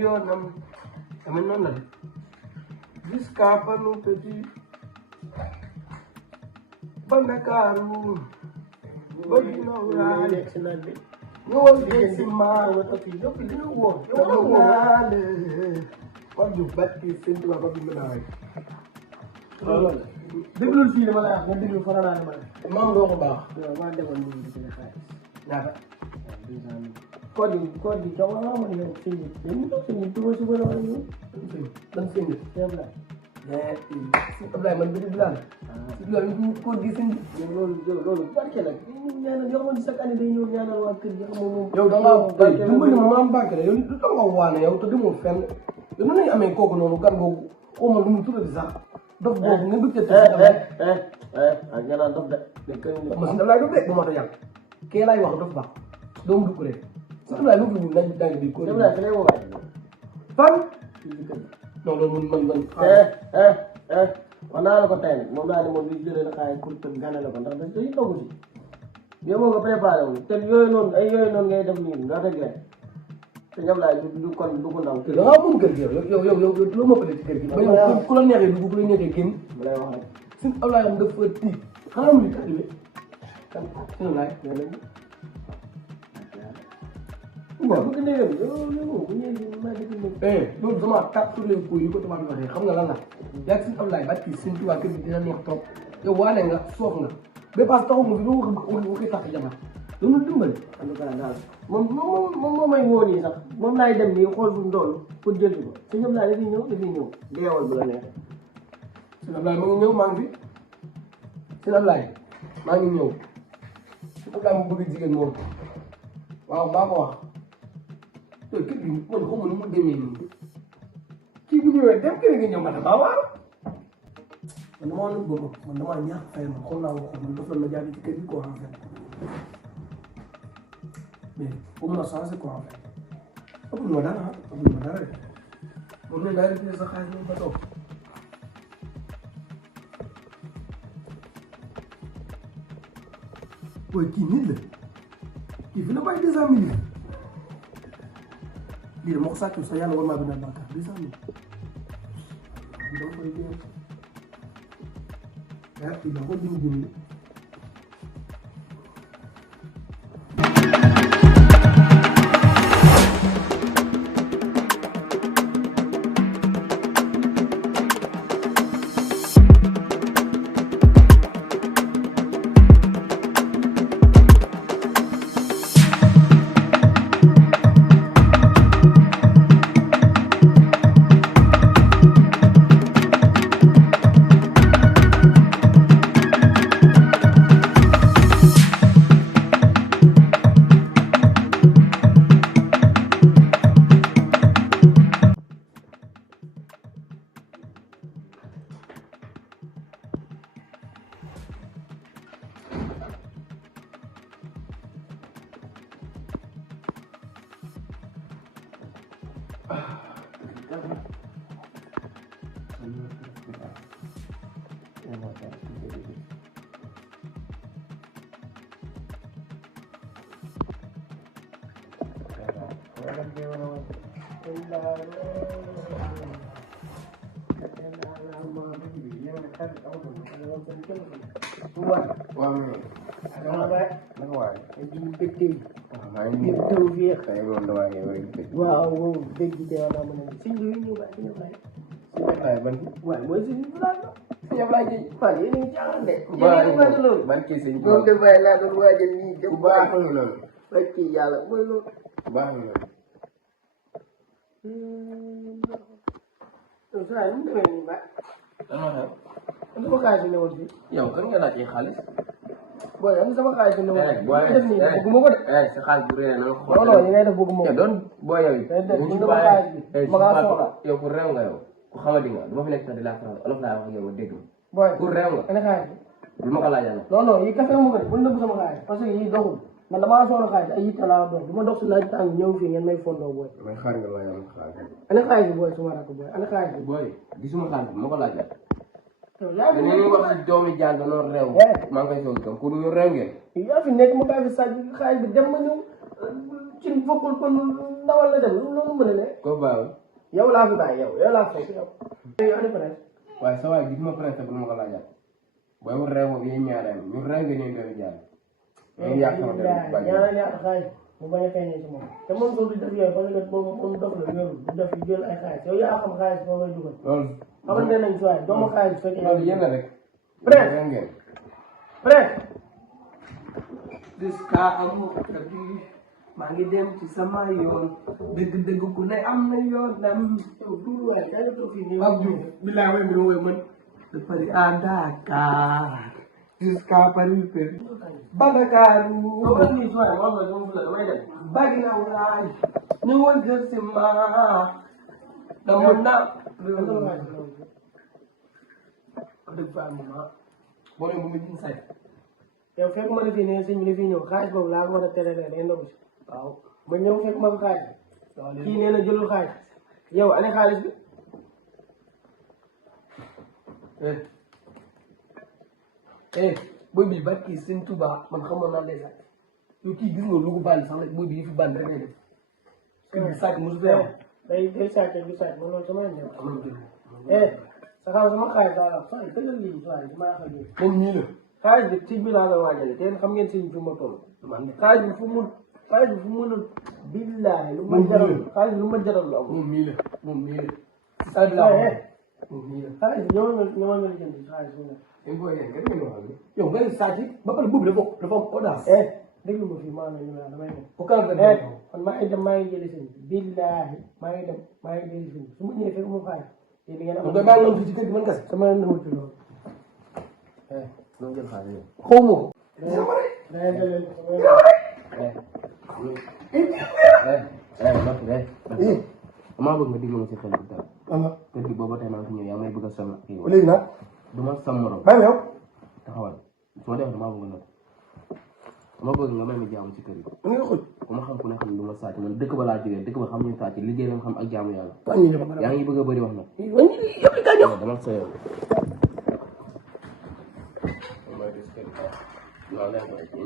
yoonam dama noonu la de jusqu'à Panou Petit ba Ndakaaru ba ginnaaw raay ñëwal ngeen si maa ñëpp dina woo ñëwal naa le Pape Diouf barki sëñ Tuubaa Pape Diouf naa rek déglul fii dama la wax nga déglu faral naa dama la maam doo ko baax waaw maa demoon ñu ngi ci xaalis ñaata code bi jox la ma yow sëñ bi dañu toog sëñ bi tuba suba la wala ñu ban sëñ bi mais Ablaye man bëri bilaan si loolu ñu code gi sëñ bi loolu barke la ñu ñaanal yoo xamante chaque année day ñëw ñaanal waa kër gi xam moom yow da nga dimbali ma maam barke la yow lu tax nga waane yow te demoo fenn yow nan lañu amee kooku noonu gar googu xawma lu mu tuddati sax dof boobu nga bëgg ak nga naan dof de ma si Ablaye dof de bu ma ta yàq kee laay wax dof baax doomu DOUCOURÉ si Ablaye lu ñu nañ dang bi ko fan non loolu man wax naa la ko tey nag moom laa ne moom bi jëlee na xaalis pour tëb gane la ko ndax dañuy togg si yow moom nga préparé wu te yooyu noonu ay yooyu noonu ngay def nii nga réglé te ñoom laay du kon du ko ndaw da ngaa moom kër gi yow loo ma pële ci kër gi ku la neexee dugg ku la neexee génn mu lay wax rek suñ Ablaye am dafa tiit xanaa mu li taalibe kan suñu laay waaw bëgg naa yëngu yow bu ñëwee maa ngi déglu loolu sama tap sur les couilles yi ko tubaab waxee xam nga lan la yaa ngi si Ablaye ba kii suñ tubaab kër gi dina neex toog yow waale nga soof nga ba pass taxaw nga fi doo waxee tax jabar loolu dimbali en tout cas daal moom may woo nii sax moom laay dem nii xool fu mu doon pour jël ko suñu Ablaye dafay ñëw deewal bu la neex suñu Ablaye ma ngi ñëw maa ngi fi suñu Ablaye maa ngi ñëw suñu Ablaye mu bëgg jigéen moom waaw maa ko wax kër gi man xaw ma nu mu demee nii kii bu ñëwee dem kër gi ñëw ma damaa waar man damaa nëb ba man damaa ñaax fay ma xool naa ko man dafa la jaar ci kër gi quoi en fait mais pour ma changer quoi en fait ëpp ma dara ëpp ma dara de moom ne daal di sa xaalis moom ba toog booy kii nit la kii fi la bàyyi 200 000 lii de moo ko sàcc sa yàlla war maa bindal bàkkaar 200 000 dama koy dee kii dama ko dindi waaw dégg nga wala ma ne suñ bi ñu ba ñu bay suñ bay ban waaw mooy suñ bi la suñ Ablaye ji fan yéen ngi jàng de yéen ngi loolu ban kii suñ doom de bay la doon waajal nii dem baax na loolu rek ci yàlla mooy loolu baax na loolu sa ñu demee nii ba dama xaalis ne woon fi yow kan nga laaj xaalis booy am sama xaalis ne woon def nii bëgguma ko de sa xaalis bu réer na ko xool non yi ngay def bëgguma ko doon booy yow yi ñu sama xaalis bi ma nga soxla yow ku réew nga yow ku xamadi nga dama fi nekk sax di la France olof laa wax ak yow dégg booy ku réew nga ana xaalis bi lu ma ko laajal non non yi café mu ko bu nëbb sama xaalis parce que yi doxul man damaa soxla xaalis ay yitte laa dox du ma dox si laaj tàng ñëw fii ngeen may fondoo booy damay xaar nga laaj am xaalis ana xaalis bi booy suma rakk booy ana xaalis bi booy gisuma xaalis bi ma ko laajal dañu ñu wax ci doomi jàng noonu réew maa ngi koy soog tam pour ñu réew ngeen yaa fi nekk ma bàyyi fi sàcc xaalis bi dem ma ñëw ci bokkul kon ndawal la dem loolu mën a ne. ko baaw. yow laa fi bàyyi yow laa fekk yow. yow ani pare. waaye sa waay gis ma pare bu ma ko laajaat. booy mu réew moom yéen ñaareel ñu réew nga ñëw doon jaar. ñoom yaa xam ne ñaareel yaa xaay mu bañ a feeñee ci moom. te moom soo du def yooyu parce que moom dof la yorul du def jël ay xaalis yow yaa xam xaalis foo koy dugal. loolu. xamante nañ si waay doomu xaalis fekk loolu yéen a rek. prêt prêt. jusqu'à amoo kàddu maa ngi dem ci sama yoon dëgg-dëgg ku ne am na yoon nam yow tuuru waay kay nga toog fii nii. Pape Diouf bilaay way bi woy man de Paris à Dakar jusqu'à Paris ba Dakar yow kan nii si waay moom la dama fula damay dem. bagi na waay ñu woon jël si ma dama na dëgg fa am ma boo leen bu mu gis say yow fekk ma la fii ne sëñ bi la fii ñëw xaalis boobu laa ko war a tere day ndogu si waaw ma ñëw fekk ma ko xaalis kii nee na jëlul xaalis yow ane xaalis bi booy bi barki sëñ Tuba man xamoon naa lay sàcc yow kii gis nga lu ko bànn sax rek booy bi yi fi bànn rek lay def kii bi sàcc mosu fee am day sàcc du sàcc man loolu sama njëriñ am na jël sa xam sama xaalis daal la sooy tëjal lii sooy dama yàq lii moom nii la xaalis bi ci bi laa koy waajale te xam ngeen sëñ bi fu ma toll xaalis bi fu mu mënul billaahi lu ma jaral xaalis bi lu ma jaral lu am moom nii la moom nii la saa bi laa moom nii la xaalis bi ñëwal nga jënd xaalis bi dañ koy yéen kenn ngeen waxal yow nga sàcc ba pare boobu dafa am audace déglu ma fii maanaam ñu damay dem bu kàlla nga man maa ngi dem maa ngi jëli sëñ bi billaahi maa ngi dem maa ngi jëli sëñ bi su ma ñëwee fekk mu xaalis te di ngeen am nga bàyyi woon ci kër gi man kese sama yoon ci loolu loolu jël xaalis yow xaw ma ko maa bëgg nga diglu ma si xel bu dara. kër gi booba tey maa ngi fi ñëw yaa may bëgg a sonn ak yow. léegi nag du ma sam morom. bàyyi yow taxawal su ma defee damaa bëgg nga dama bëgg nga may ma jaamu ci kër gi. mu ngi xuj ku ma xam ku ne xam du ma sàcc man dëkk ba laa jógee dëkk ba xam ñu sàcc liggéey la xam ak jaamu yàlla. yaa ngi bëgg a bëri wax nag. dama sa yow.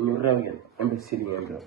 ñu réew ngeen imbécile ngeen